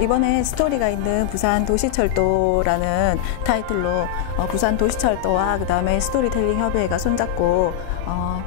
이번에 스토리가 있는 부산 도시철도라는 타이틀로 어, 부산 도시철도와 그 다음에 스토리텔링 협의회가 손잡고 어,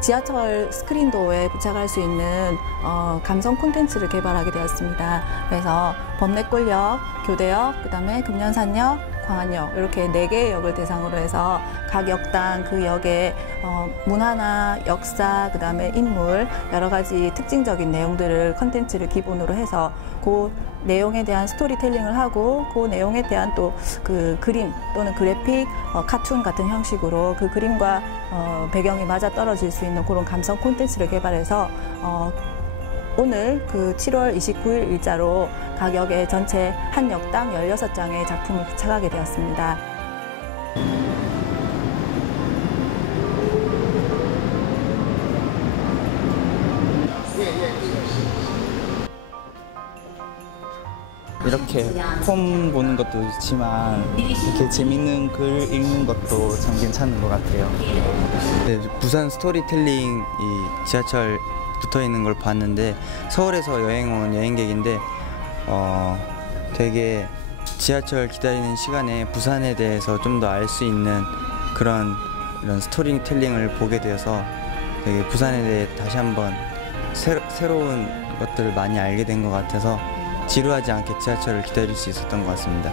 지하철 스크린도어에 부착할 수 있는 어, 감성 콘텐츠를 개발하게 되었습니다. 그래서 범내골역, 교대역, 그 다음에 금년산역, 광안역 이렇게 네 개의 역을 대상으로 해서 각 역당 그 역의 어, 문화나 역사, 그다음에 인물 여러 가지 특징적인 내용들을 컨텐츠를 기본으로 해서 그 내용에 대한 스토리텔링을 하고 그 내용에 대한 또 그 그림 또는 그래픽, 어, 카툰 같은 형식으로 그 그림과 어, 배경이 맞아 떨어질 수 있는 그런 감성 콘텐츠를 개발해서 어, 오늘 그 7월 29일 일자로 가격의 전체 한 역당 16장의 작품을 부착하게 되었습니다. 이렇게 폼 보는 것도 좋지만 이렇게 재밌는 글 읽는 것도 참 괜찮은 것 같아요. 네, 부산 스토리텔링 이 지하철 붙어 있는 걸 봤는데 서울에서 여행 온 여행객인데 어 되게 지하철 기다리는 시간에 부산에 대해서 좀 더 알 수 있는 그런 이런 스토리텔링을 보게 되어서 되게 부산에 대해 다시 한번 새로, 새로운 것들을 많이 알게 된 것 같아서 지루하지 않게 지하철을 기다릴 수 있었던 것 같습니다.